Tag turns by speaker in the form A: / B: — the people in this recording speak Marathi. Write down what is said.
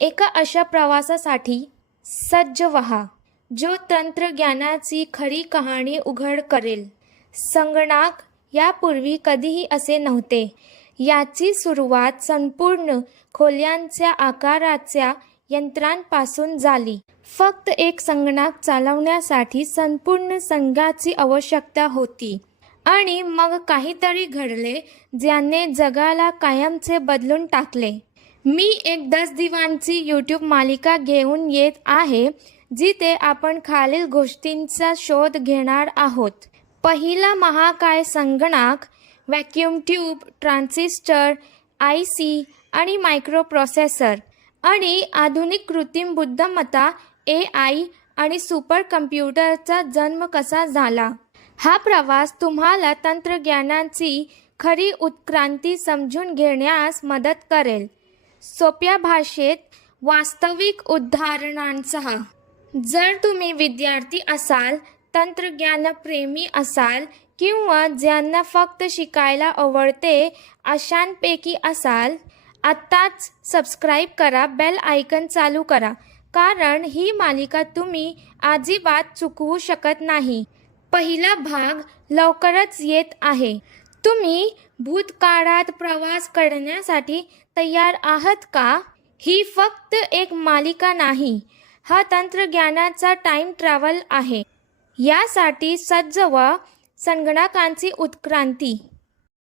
A: एका अशा प्रवासासाठी सज्ज व्हा जो तंत्रज्ञानाची खरी कहाणी उघड करेल. संगणक यापूर्वी कधीही असे नव्हते. याची सुरुवात संपूर्ण खोल्यांच्या आकाराच्या यंत्रांपासून झाली. फक्त एक संगणक चालवण्यासाठी संपूर्ण संघाची आवश्यकता होती. आणि मग काहीतरी घडले ज्याने जगाला कायमचे बदलून टाकले. मी एक दस दिवांची यूट्यूब मालिका घेऊन येत आहे जिथे आपण खालील गोष्टींचा शोध घेणार आहोत. पहिला महाकाय संगणक vacuum tube transistor I C आणि मायक्रोप्रोसेसर आणि आधुनिक कृत्रिम बुद्धिमत्ता ए आय आणि सुपर कम्प्युटरचा जन्म कसा झाला? हा प्रवास तुम्हाला तंत्रज्ञानाची खरी उत्क्रांती समजून घेण्यास मदत करेल. सोप्या भाषेत वास्तविक उदाहरणांचा जर तुम्ही विद्यार्थी असाल तंत्रज्ञानप्रेमी असाल किंवा ज्यांना फक्त शिकायला आवडते अशांपैकी असाल आत्ताच सबस्क्राईब करा बेल आयकन चालू करा कारण ही मालिका तुम्ही अजिबात चुकवू शकत नाही. पहिला भाग लवकरच येत आहे. तुम्ही भूतकाळात प्रवास करण्यासाठी तयार आहात का? ही फक्त एक मालिका नाही हा तंत्रज्ञानाचा टाइम ट्रॅव्हल आहे. यासाठी सज्ज व संगणकांची उत्क्रांती.